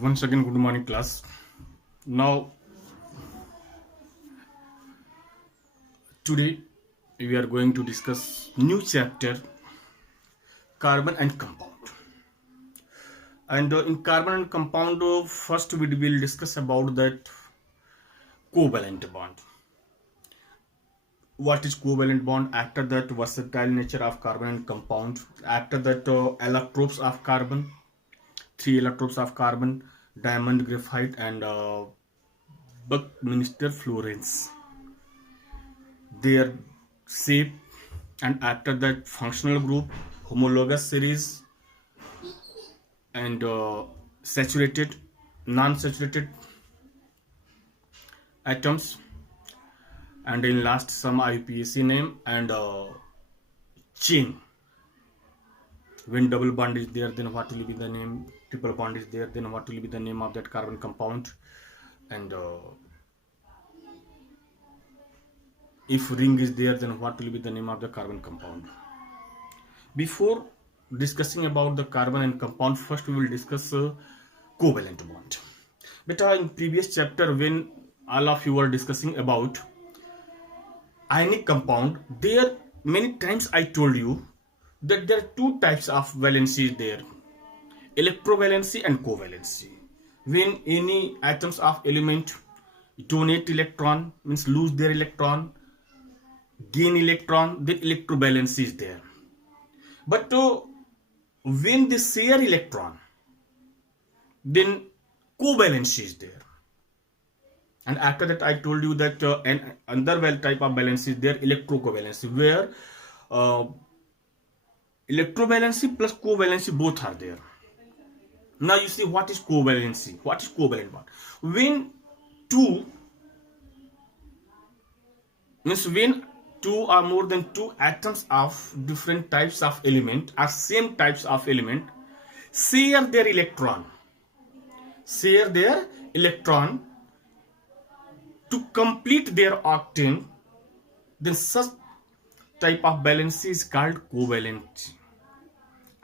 Once again, good morning, class. Now, today we are going to discuss new chapter, carbon and compound. And in carbon and compound, first we will discuss about that covalent bond. What is covalent bond? After that, versatile nature of carbon and compound. After that, allotropes of carbon, 3 allotropes of carbon, diamond graphite, and Buckminster fluorines. Their shape, and after that functional group, homologous series, and saturated, non-saturated atoms, and in last some IUPAC name, and chain. When double bond is there, then what will be the name? Triple bond is there, then what will be the name of that carbon compound? And if ring is there, then what will be the name of the carbon compound? Before discussing about the carbon and compound, first we will discuss covalent bond. But in previous chapter, when all of you were discussing about ionic compound, there many times I told you that there are two types of valency there: electrovalency and covalency. When any atoms of element donate electron, means lose their electron, gain electron, then electrovalency is there. But when they share electron, then covalency is there. And after that, I told you that another type of valency is there, electrocovalency, where electrovalency plus covalency both are there. Now you see what is covalency, what is covalent bond. When two or more than two atoms of different types of element or same types of element share their electron to complete their octane, then such type of valency is called covalent.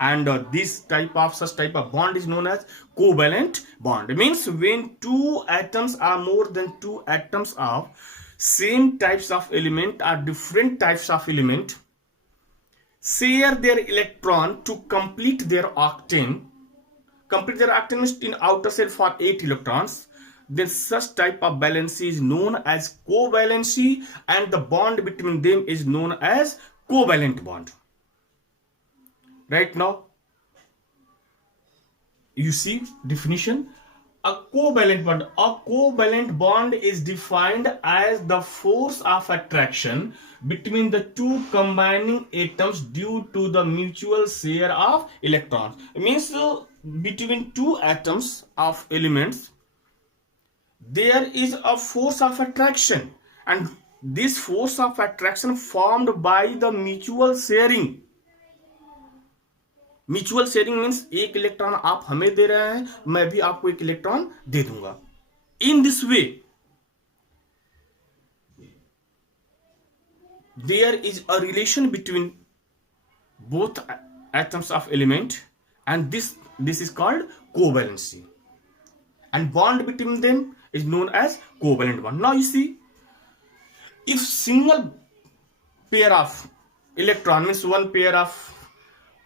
And such type of bond is known as covalent bond. It means when two atoms are more than two atoms of same types of element or different types of element share their electron to complete their octane. Complete their octane means in outer shell for 8 electrons. Then such type of valency is known as covalency, and the bond between them is known as covalent bond. Right now, you see definition. A covalent bond is defined as the force of attraction between the two combining atoms due to the mutual share of electrons. It means between two atoms of elements, there is a force of attraction, and this force of attraction formed by the mutual sharing. Mutual sharing means एक electron आप हमें दे रहे हैं, मैं भी आपको एक electron दे दूंगा. In this way there is a relation between both atoms of element, and this is called covalency, and bond between them is known as covalent bond. Now you see, if single pair of electron means one pair of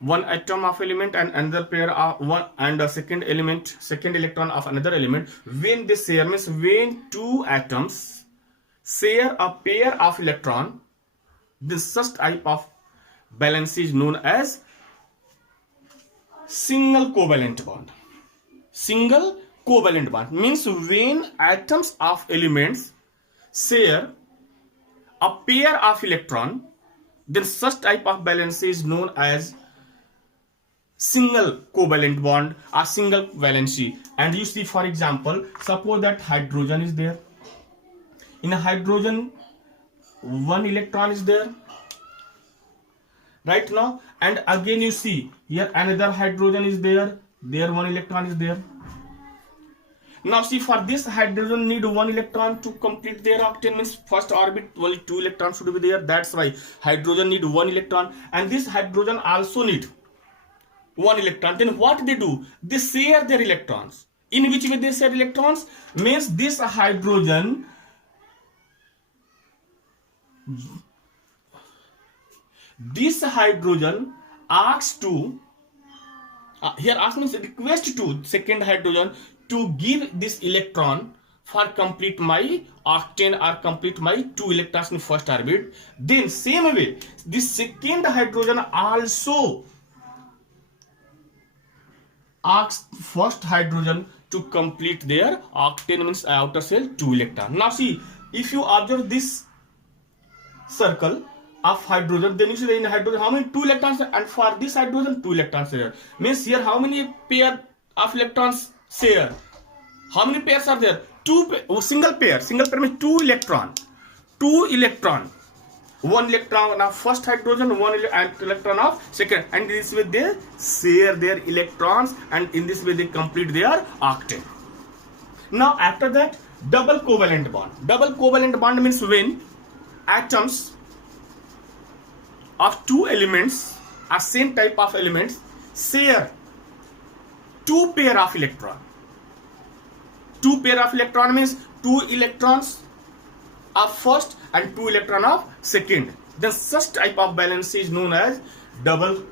one atom of element and another pair of one and a second electron of another element, when they share means when two atoms share a pair of electron, this such type of valency is known as single covalent bond. Single covalent bond means when atoms of elements share a pair of electron, then such type of valency is known as single covalent bond or single valency. And you see, for example, suppose that hydrogen is there. In a hydrogen, one electron is there right now, and again you see here another hydrogen is there, one electron is there. Now see, for this hydrogen need one electron to complete their octane, means first orbit only 2 electrons should be there. That's why hydrogen need one electron, and this hydrogen also need one electron. Then what they do? They share their electrons. In which way they share electrons? Means this hydrogen asks to here ask means request to second hydrogen to give this electron for complete my octane or complete my 2 electrons in first orbit. Then same way this second hydrogen also asks first hydrogen to complete their octane means outer shell 2 electron. Now see, if you observe this circle of hydrogen, then you see in hydrogen how many 2 electrons, and for this hydrogen 2 electrons here. Means here how many pair of electrons share? How many pairs are there? Single pair means 2 electron. 1 electron of first hydrogen, 1 electron of second, and in this way they share their electrons, and in this way they complete their octane. Now after that, double covalent bond. Double covalent bond means when atoms of 2 elements, a same type of elements, share 2 pair of electron. 2 pair of electron means 2 electrons of first and 2 electron of second. Then such type of valency is known as double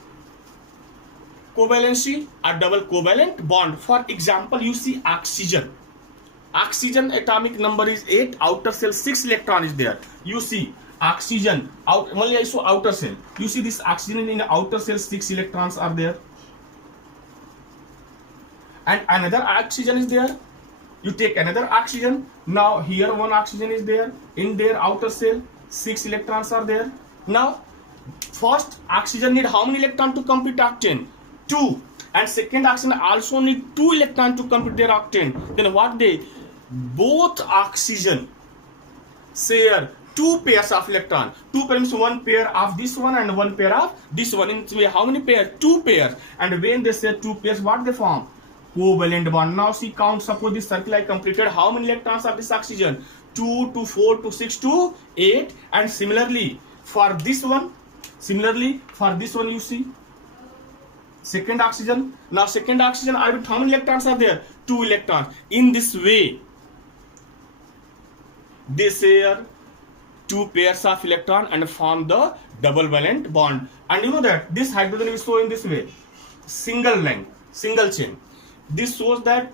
covalency or double covalent bond. For example, you see oxygen. Oxygen atomic number is 8, outer shell 6 electron is there. You see oxygen only I saw outer shell. You see this oxygen in the outer shell 6 electrons are there, and another oxygen is there. You take another oxygen. Now here one oxygen is there in their outer shell, 6 electrons are there. Now first oxygen need how many electrons to complete octane? 2, and second oxygen also need 2 electrons to complete their octane. Then what they both oxygen share 2 pairs of electron. 2 pairs means 1 pair of this one and 1 pair of this one. In this way how many pairs? 2 pairs. And when they share 2 pairs, what they form? Covalent bond. Now see, count, suppose this circle I completed, how many electrons of this oxygen? 2 to 4 to 6 to 8. And similarly for this one you see second oxygen. Now second oxygen orbit, how many electrons are there? 2 electrons. In this way they share 2 pairs of electron and form the double valent bond. And you know that this hydrogen is shown in this way, single length, single chain. This shows that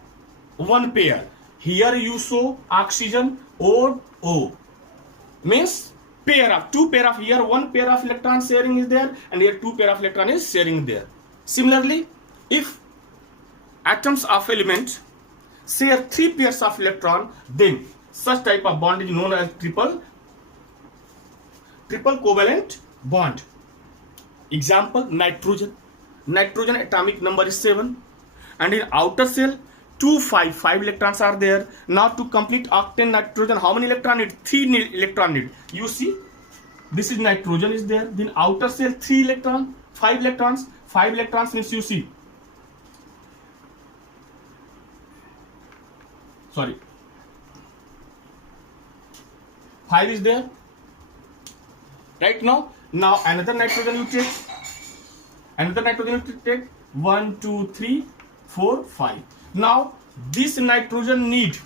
1 pair. Here you show oxygen O means pair of 2 pair of, here 1 pair of electron sharing is there, and here 2 pair of electron is sharing there. Similarly, if atoms of element share 3 pairs of electron, then such type of bond is known as triple covalent bond. Example, nitrogen. Nitrogen atomic number is 7, and in outer shell 5 electrons are there. Now to complete octane nitrogen, how many electron need? 3 electron need. You see this is nitrogen is there, then outer shell 3 electron, 5 electrons. 5 electrons means you see, sorry, 5 is there right now. Now another nitrogen you take, 1 2 3 4 5. Now this nitrogen need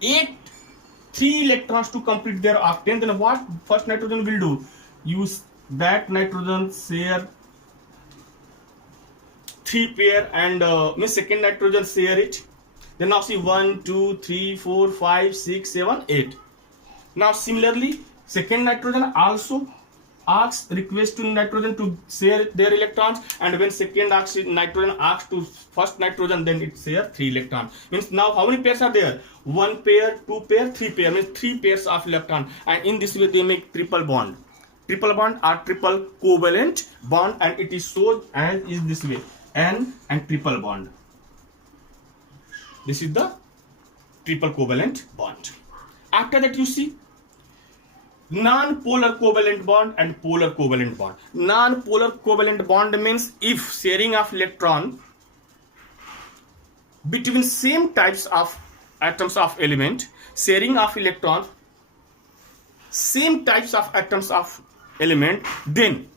3 electrons to complete their octane. Then what first nitrogen will do? Use that nitrogen share 3 pair, and means second nitrogen share it. Then now see 1 2 3 4 5 6 7 8. Now similarly second nitrogen also asks, request to nitrogen to share their electrons, and when second nitrogen asks to first nitrogen, then it share 3 electrons. Means now how many pairs are there? 1 pair, 2 pair, 3 pair, means 3 pairs of electron, and in this way they make triple bond or triple covalent bond, and it is shown as is this way, N and triple bond. This is the triple covalent bond. After that you see non-polar covalent bond and polar covalent bond. Non-polar covalent bond means if sharing of electron between same types of atoms of element, sharing of electrons, same types of atoms of element, then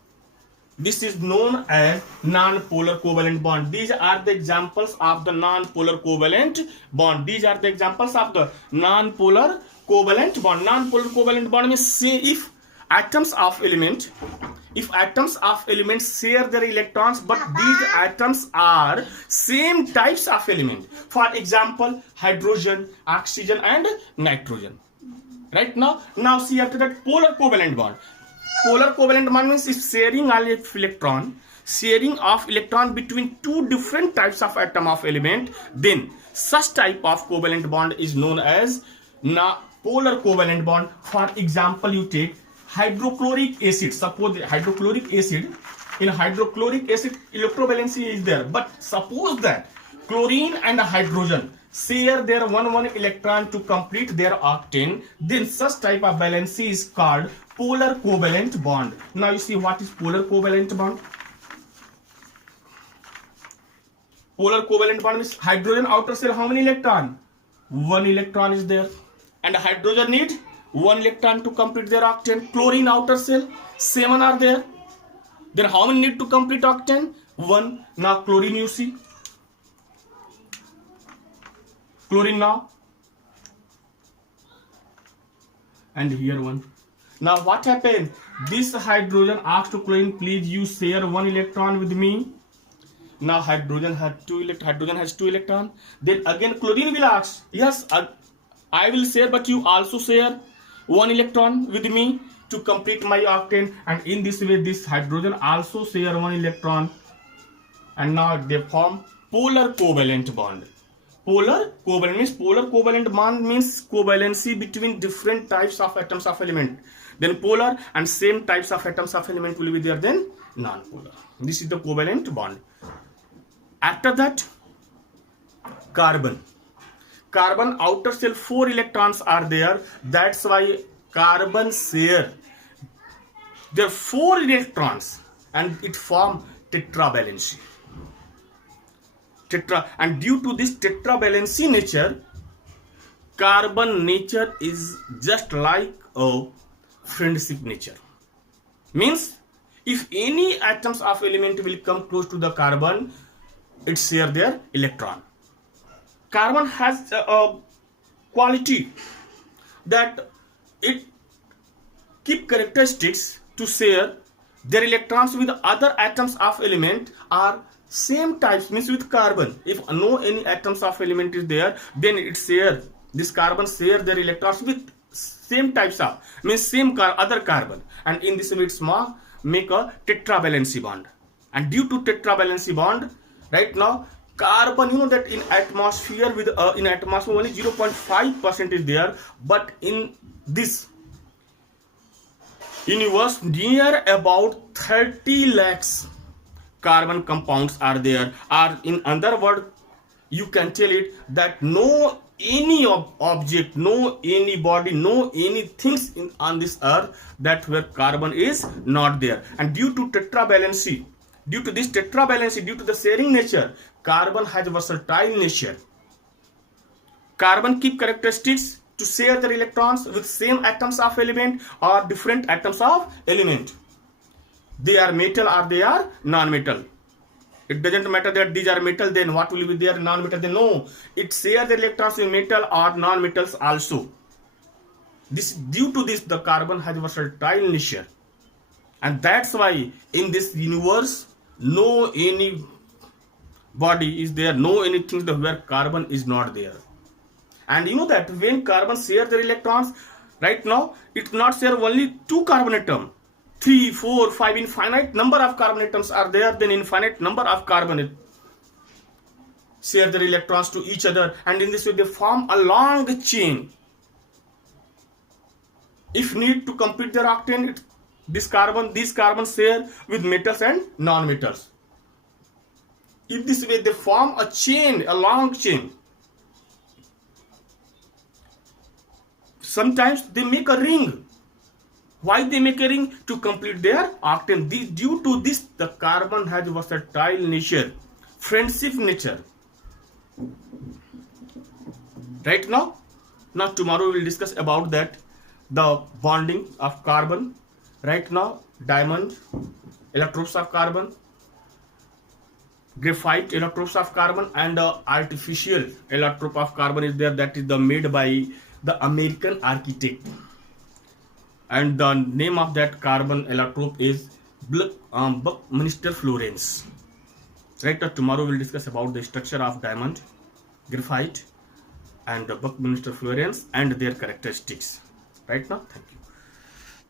This is known as non-polar covalent bond. These are the examples of the non-polar covalent bond. These are the examples of the non-polar covalent bond. Non-polar covalent bond means, say, if atoms of element share their electrons, but these atoms are same types of element. For example, hydrogen, oxygen, and nitrogen. Right now see after that polar covalent bond. Polar covalent bond means if sharing of electron between two different types of atom of element, then such type of covalent bond is known as polar covalent bond. For example, you take hydrochloric acid. Suppose hydrochloric acid, in hydrochloric acid electrovalency is there, but suppose that chlorine and hydrogen share their one electron to complete their octane, then such type of valency is called polar covalent bond. Now you see what is polar covalent bond. Polar covalent bond means hydrogen outer shell, how many electron? One electron is there, and hydrogen need one electron to complete their octane. Chlorine outer shell, 7 are there. Then how many need to complete octane? 1. Now chlorine, you see, chlorine now, and here 1. Now what happened? This hydrogen asks to chlorine, please you share 1 electron with me. Now hydrogen has 2 electron. Then again chlorine will ask, yes, I will share, but you also share 1 electron with me to complete my octane. And in this way this hydrogen also share 1 electron, and now they form polar covalent bond. Polar covalent bond means covalency between different types of atoms of element. Then polar and same types of atoms of element will be there, then non-polar. This is the covalent bond. After that, carbon outer shell 4 electrons are there. That's why carbon share their 4 electrons and it form tetravalency. And due to this tetravalency nature, carbon nature is just like a friendship nature. Means if any atoms of element will come close to the carbon, it share their electron. Carbon has a quality that it keep characteristics to share their electrons with other atoms of element are same types, means with carbon. If no any atoms of element is there, then it share, this carbon share their electrons with same types of, means same other carbon, and in this way it's make a tetravalency bond. And due to tetravalency bond, right now carbon, you know that in atmosphere with in atmosphere only 0.5% is there, but in this universe near about 30 lakhs carbon compounds are there. Or in other words, you can tell it that no any object, no any body, no any things on this earth that where carbon is not there. And due to tetravalency, due to this tetravalency, due to the sharing nature, carbon has versatile nature. Carbon keep characteristics to share their electrons with same atoms of element or different atoms of element. They are metal or they are non-metal. It doesn't matter that these are metal, then what will be there non-metal? Then no, it shares the electrons with metal or non-metals also. This due to this the carbon has versatile nature, and that's why in this universe no any body is there, no anything where carbon is not there. And you know that when carbon share their electrons, right now it not share only 2 carbon atom, 3, 4, 5, infinite number of carbon atoms are there, then infinite number of carbon share their electrons to each other, and in this way they form a long chain. If need to complete their octane, these carbon share with metals and non-metals. In this way they form a chain, a long chain. Sometimes they make a ring. Why they make a ring? To complete their octane. Due to this, the carbon has versatile nature, friendship nature. Right now tomorrow we will discuss about that, the bonding of carbon. Right now, diamond allotropes of carbon, graphite allotropes of carbon, and artificial allotrope of carbon is there, that is the made by the American architect, and the name of that carbon allotrope is Buckminster Florence. Right now, tomorrow we'll discuss about the structure of diamond, graphite, and the Buckminster Florence and their characteristics. Right now, thank you.